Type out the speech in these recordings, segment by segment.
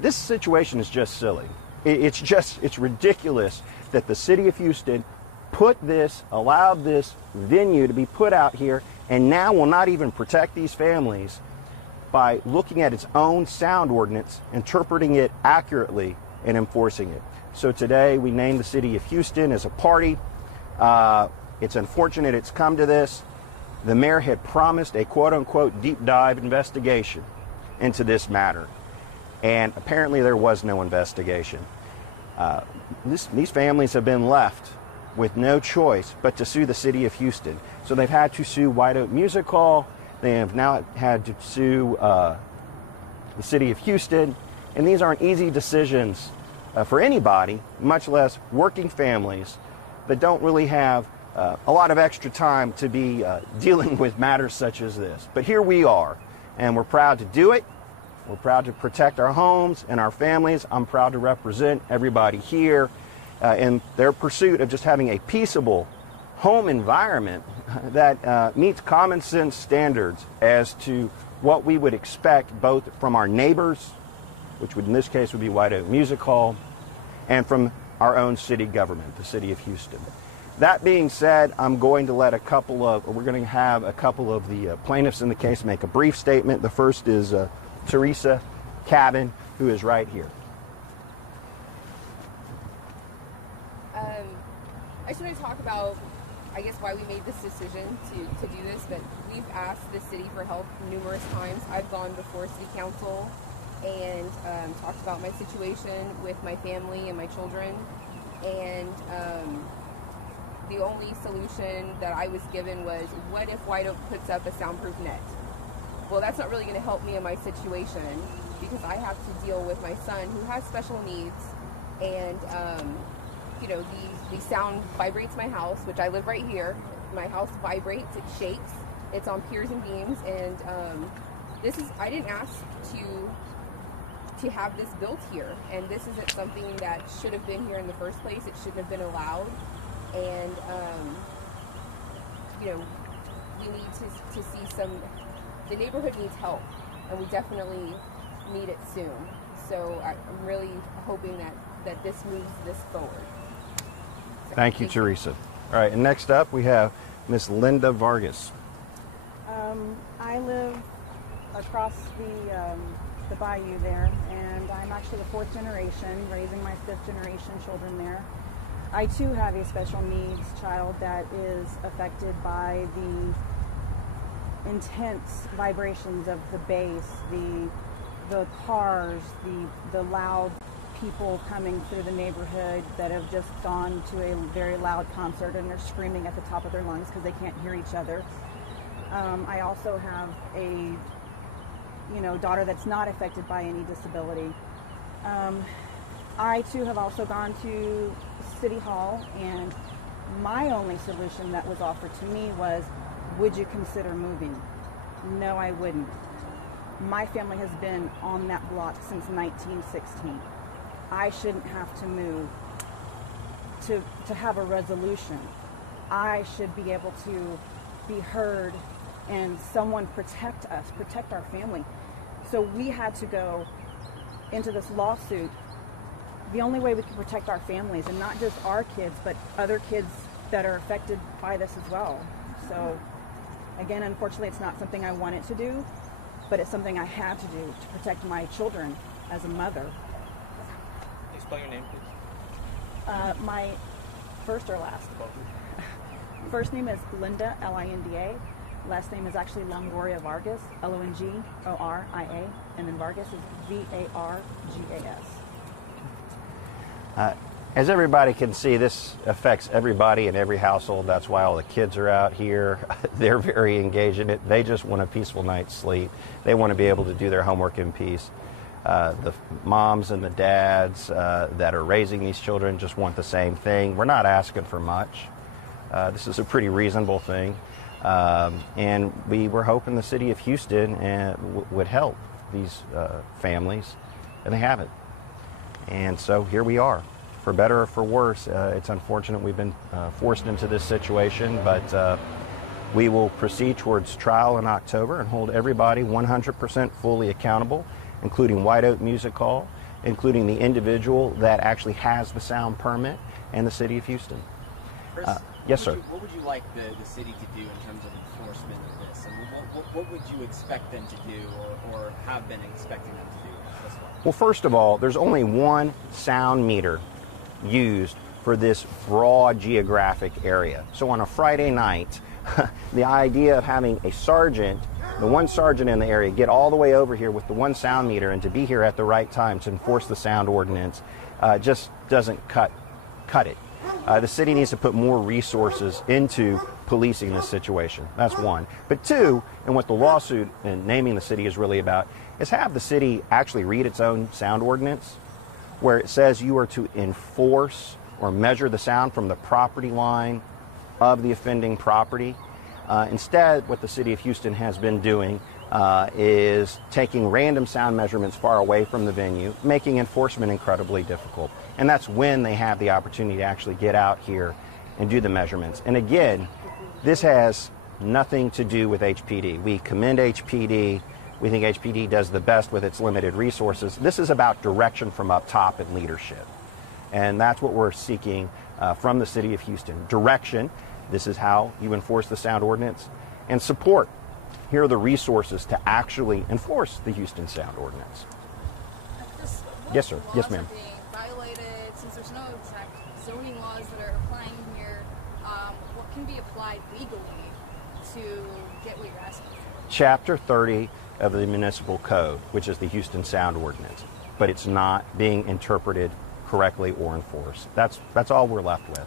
This situation is just silly. It's ridiculous that the city of Houston allowed this venue to be put out here, and now will not even protect these families by looking at its own sound ordinance, interpreting it accurately, and enforcing it. So today we named the city of Houston as a party. It's unfortunate it's come to this. The mayor had promised a quote-unquote deep dive investigation into this matter, and apparently there was no investigation. These families have been left with no choice but to sue the city of Houston. So they've had to sue White Oak Music Hall. They have now had to sue the city of Houston. And these aren't easy decisions for anybody, much less working families that don't really have a lot of extra time to be dealing with matters such as this. But here we are, and we're proud to do it. We're proud to protect our homes and our families. I'm proud to represent everybody here in their pursuit of just having a peaceable home environment that meets common sense standards as to what we would expect both from our neighbors, which would in this case would be White Oak Music Hall, and from our own city government, the city of Houston. That being said, we're going to have a couple of the plaintiffs in the case make a brief statement. The first is Teresa Cabin, who is right here. I just want to talk about, I guess, why we made this decision to do this, but we've asked the city for help numerous times. I've gone before city council and talked about my situation with my family and my children, and the only solution that I was given was, what if White Oak puts up a soundproof net? Well, that's not really going to help me in my situation, because I have to deal with my son who has special needs, and the sound vibrates my house, which I live right here. My house vibrates, it shakes, it's on piers and beams, and I didn't ask to have this built here, and this isn't something that should have been here in the first place. It shouldn't have been allowed, and we need to see the neighborhood needs help, and we definitely need it soon. So I'm really hoping that this moves this forward. So, thank you, Teresa. All right, and next up we have Miss Linda Vargas. I live across the bayou there, and I'm actually the fourth generation, raising my fifth generation children there. I too have a special needs child that is affected by the intense vibrations of the bass, the cars, the loud people coming through the neighborhood that have just gone to a very loud concert and they're screaming at the top of their lungs because they can't hear each other. I also have a daughter that's not affected by any disability. I too have also gone to City Hall, and my only solution that was offered to me was, would you consider moving? No, I wouldn't. My family has been on that block since 1916. I shouldn't have to move to have a resolution. I should be able to be heard and someone protect us, protect our family. So we had to go into this lawsuit. The only way we can protect our families, and not just our kids, but other kids that are affected by this as well. So again, unfortunately, it's not something I wanted to do, but it's something I had to do to protect my children as a mother. Spell your name, please. My first or last? First name is Linda, Linda. Last name is actually Longoria Vargas, Longoria, and then Vargas is Vargas. As everybody can see, this affects everybody in every household. That's why all the kids are out here. They're very engaged in it. They just want a peaceful night's sleep. They want to be able to do their homework in peace. The moms and the dads that are raising these children just want the same thing. We're not asking for much. This is a pretty reasonable thing. And we were hoping the city of Houston would help these families, and they haven't. And so here we are. For better or for worse, it's unfortunate we've been forced into this situation, but we will proceed towards trial in October and hold everybody 100% fully accountable. including White Oak Music Hall, including the individual that actually has the sound permit, and the City of Houston. Chris, Yes, sir. What would you like the city to do in terms of enforcement of this? And what would you expect them to do or have been expecting them to do thus far? Well, first of all, there's only one sound meter used for this broad geographic area. So on a Friday night, the idea of having a sergeant, the one sergeant in the area, get all the way over here with the one sound meter and to be here at the right time to enforce the sound ordinance just doesn't cut it. The city needs to put more resources into policing this situation. That's one. But two, and what the lawsuit and naming the city is really about, is have the city actually read its own sound ordinance, where it says you are to enforce or measure the sound from the property line of the offending property. Instead, what the City of Houston has been doing is taking random sound measurements far away from the venue, making enforcement incredibly difficult. And that's when they have the opportunity to actually get out here and do the measurements. And again, this has nothing to do with HPD. We commend HPD. We think HPD does the best with its limited resources. This is about direction from up top and leadership. And that's what we're seeking from the City of Houston. Direction. This is how you enforce the sound ordinance. And support. Here are the resources to actually enforce the Houston sound ordinance. Yes, sir. Yes, ma'am. Being violated, since there's no exact zoning laws that are applying here, what can be applied legally to get what you're asking for? Chapter 30 of the Municipal Code, which is the Houston Sound Ordinance, but it's not being interpreted correctly or enforced. That's all we're left with.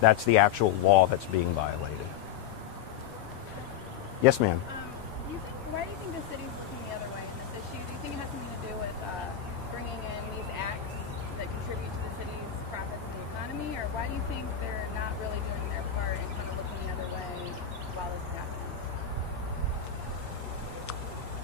That's the actual law that's being violated. Yes, ma'am. Why do you think the city's looking the other way in this issue? Do you think it has something to do with bringing in these acts that contribute to the city's profits and the economy, or why do you think they're not really doing their part and kind of looking the other way while this is happening?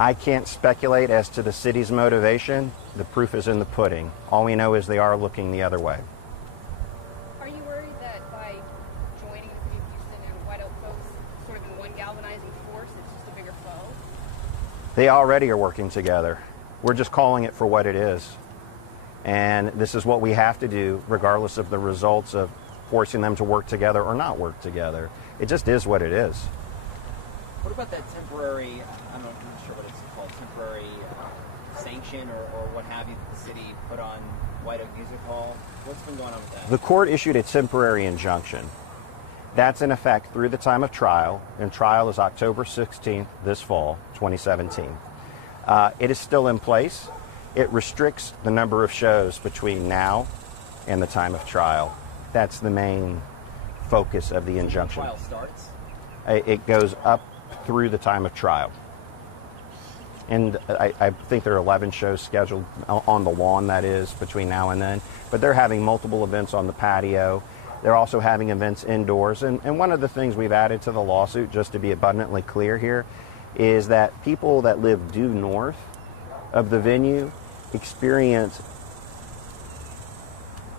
I can't speculate as to the city's motivation. The proof is in the pudding. All we know is they are looking the other way. Are you worried that by joining the City of Houston and White Oak folks sort of in one galvanizing force, it's just a bigger foe? They already are working together. We're just calling it for what it is. And this is what we have to do regardless of the results of forcing them to work together or not work together. It just is what it is. What about that temporary, I'm not sure what it's called, temporary sanction or what have you that the city put on White Oak Music Hall? What's been going on with that? The court issued a temporary injunction. That's in effect through the time of trial, and trial is October 16th this fall, 2017. It is still in place. It restricts the number of shows between now and the time of trial. That's the main focus of the injunction. When the trial starts? It goes up through the time of trial. And I think there are 11 shows scheduled on the lawn, that is, between now and then. But they're having multiple events on the patio. They're also having events indoors. And one of the things we've added to the lawsuit, just to be abundantly clear here, is that people that live due north of the venue experience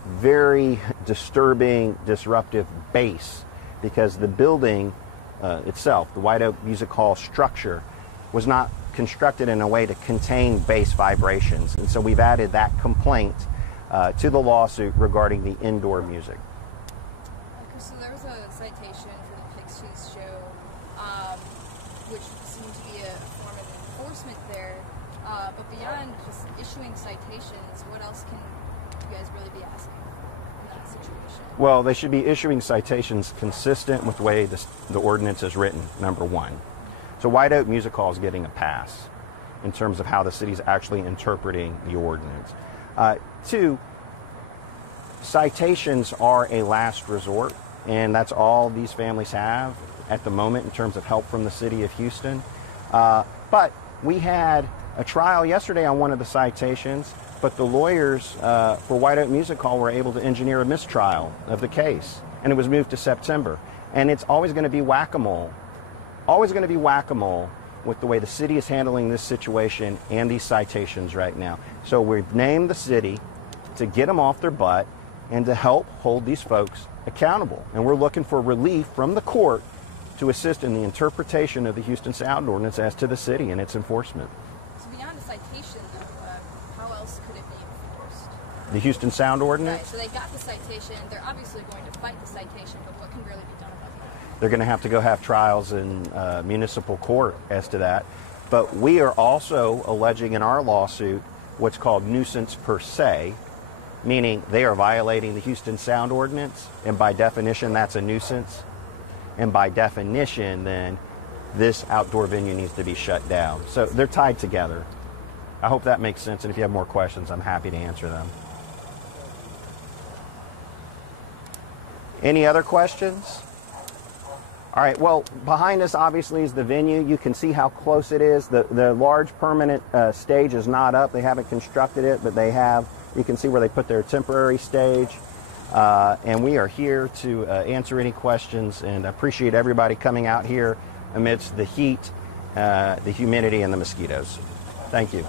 very disturbing, disruptive bass, because the building itself, the White Oak Music Hall structure, was not constructed in a way to contain bass vibrations. And so we've added that complaint to the lawsuit regarding the indoor music. Okay, so there was a citation for the Pixies show, which seemed to be a form of enforcement there. But beyond just issuing citations, what else can you guys really be asking in that situation? Well, they should be issuing citations consistent with the way the ordinance is written, number one. So White Oak Music Hall is getting a pass in terms of how the city's actually interpreting the ordinance. Two, citations are a last resort, and that's all these families have at the moment in terms of help from the City of Houston. But we had a trial yesterday on one of the citations, but the lawyers for White Oak Music Hall were able to engineer a mistrial of the case, and it was moved to September. And it's always going to be whack-a-mole. Always going to be whack-a-mole with the way the city is handling this situation and these citations right now. So we've named the city to get them off their butt and to help hold these folks accountable. And we're looking for relief from the court to assist in the interpretation of the Houston Sound Ordinance as to the city and its enforcement. So beyond a citation, The Houston Sound Right, Ordinance? so they got the citation. They're obviously going to fight the citation, but what can really be done about that? They're going to have to go have trials in municipal court as to that. But we are also alleging in our lawsuit what's called nuisance per se, meaning they are violating the Houston Sound Ordinance, and by definition that's a nuisance. And by definition then this outdoor venue needs to be shut down. So they're tied together. I hope that makes sense, and if you have more questions, I'm happy to answer them. Any other questions? All right, well, behind us obviously is the venue. You can see how close it is. The large permanent stage is not up. They haven't constructed it, but they have. You can see where they put their temporary stage. And we are here to answer any questions, and I appreciate everybody coming out here amidst the heat, the humidity, and the mosquitoes. Thank you.